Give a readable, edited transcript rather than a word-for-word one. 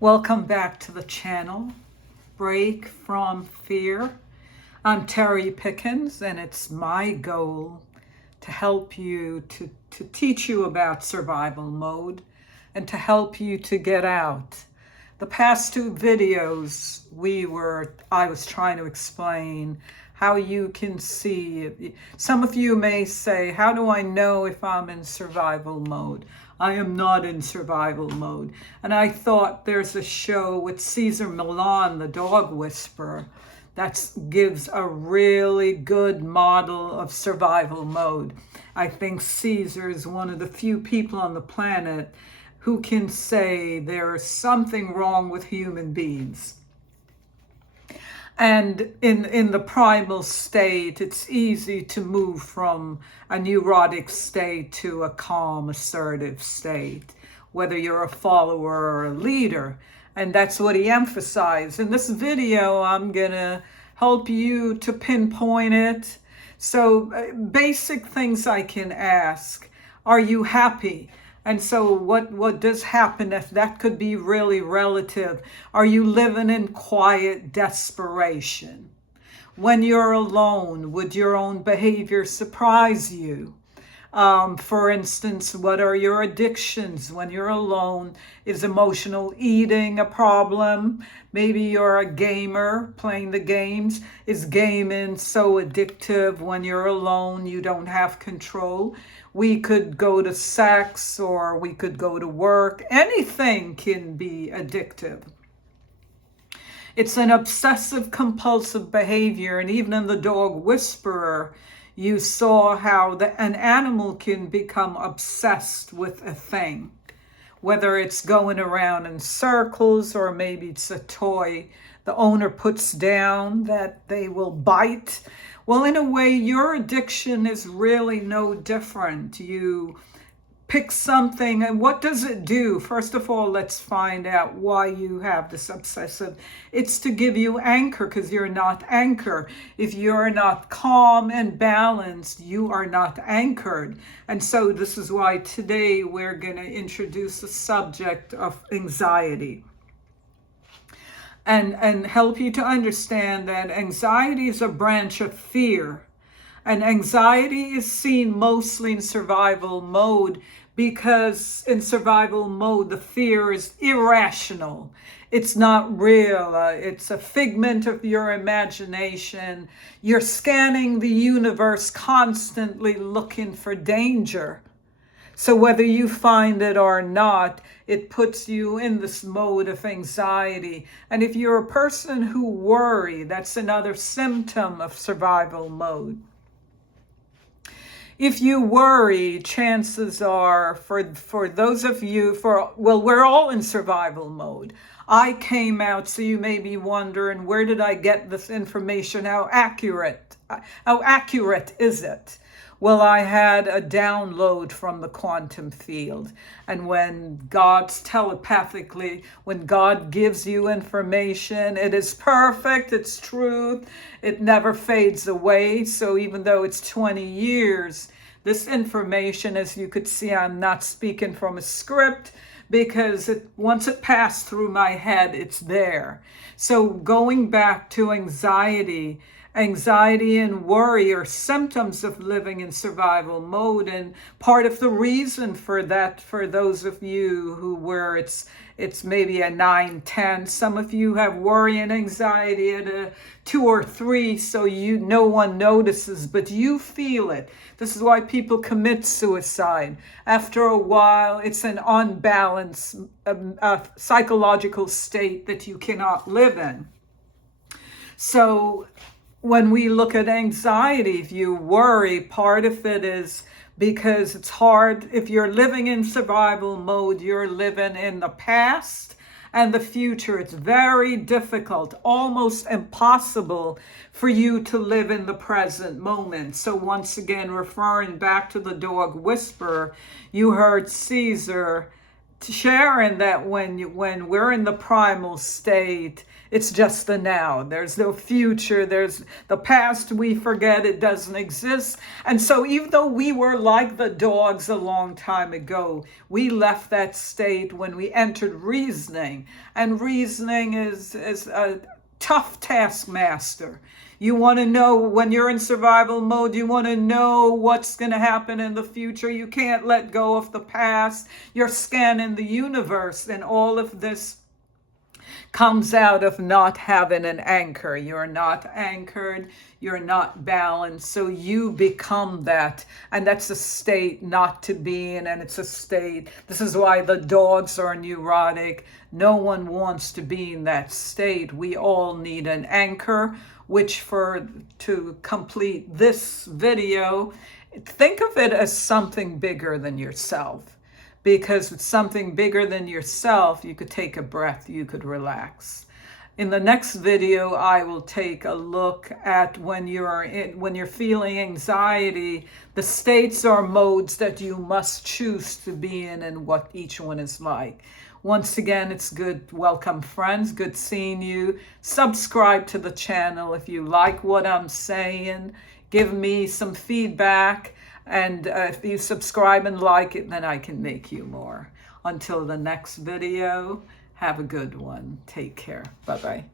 Welcome back to the channel, Break from Fear. I'm Terry Pickens, and it's my goal to help you, to teach you about survival mode and to help you to get out. The past two videos, I was trying to explain how you can see. Some of you may say, how do I know if I'm in survival mode? I am not in survival mode. And I thought there's a show with Cesar Millan, the dog whisperer, that gives a really good model of survival mode. I think Caesar is one of the few people on the planet who can say there's something wrong with human beings. And in the primal state, it's easy to move from a neurotic state to a calm, assertive state, whether you're a follower or a leader. And that's what he emphasized. In this video, I'm going to help you to pinpoint it. So basic things I can ask. Are you happy? And so what does happen if that could be really relative? Are you living in quiet desperation? When you're alone, would your own behavior surprise you? For instance, what are your addictions when you're alone? Is emotional eating a problem? Maybe you're a gamer playing the games. Is gaming so addictive when you're alone you don't have control? We could go to sex or we could go to work. Anything can be addictive. It's an obsessive compulsive behavior, and even in the dog whisperer, you saw how an animal can become obsessed with a thing, whether it's going around in circles or maybe it's a toy the owner puts down that they will bite. Well, in a way, your addiction is really no different. You pick something, and what does it do? First of all, let's find out why you have this obsessive. It's to give you anchor, because you're not anchored. If you're not calm and balanced, you are not anchored. And so this is why today we're going to introduce the subject of anxiety. And help you to understand that anxiety is a branch of fear. And anxiety is seen mostly in survival mode because in survival mode, the fear is irrational. It's not real. It's a figment of your imagination. You're scanning the universe constantly looking for danger. So whether you find it or not, it puts you in this mode of anxiety. And if you're a person who worry, that's another symptom of survival mode. If you worry, chances are for those of you, we're all in survival mode. I came out, so you may be wondering, where did I get this information? How accurate is it? Well, I had a download from the quantum field. And when God gives you information, it is perfect, it's truth, it never fades away. So even though it's 20 years, this information, as you could see, I'm not speaking from a script, because once it passed through my head, it's there. So going back to anxiety and worry are symptoms of living in survival mode. And part of the reason for that, for those of you where it's maybe a 9, 10, some of you have worry and anxiety at a 2 or 3, so no one notices, but you feel it. This is why people commit suicide. After a while, it's an unbalanced psychological state that you cannot live in. So when we look at anxiety, if you worry, part of it is because it's hard. If you're living in survival mode, you're living in the past and the future. It's very difficult, almost impossible for you to live in the present moment. So once again, referring back to the dog whisperer, you heard Caesar sharing that when we're in the primal state, it's just the now. There's no future. There's the past. We forget it doesn't exist. And so even though we were like the dogs a long time ago, we left that state when we entered reasoning. And reasoning is a tough taskmaster. You want to know when you're in survival mode, you want to know what's going to happen in the future. You can't let go of the past. You're scanning the universe, and all of this comes out of not having an anchor. You're not anchored, you're not balanced, so you become that. And that's a state not to be in, and it's a state. This is why the dogs are neurotic. No one wants to be in that state. We all need an anchor, which to complete this video, think of it as something bigger than yourself. Because it's something bigger than yourself, you could take a breath, you could relax. In the next video, I will take a look at when you're feeling anxiety, the states or modes that you must choose to be in and what each one is like. Once again, it's good. Welcome, friends. Good seeing you. Subscribe to the channel if you like what I'm saying. Give me some feedback. And if you subscribe and like it, then I can make you more. Until the next video, have a good one. Take care. Bye-bye.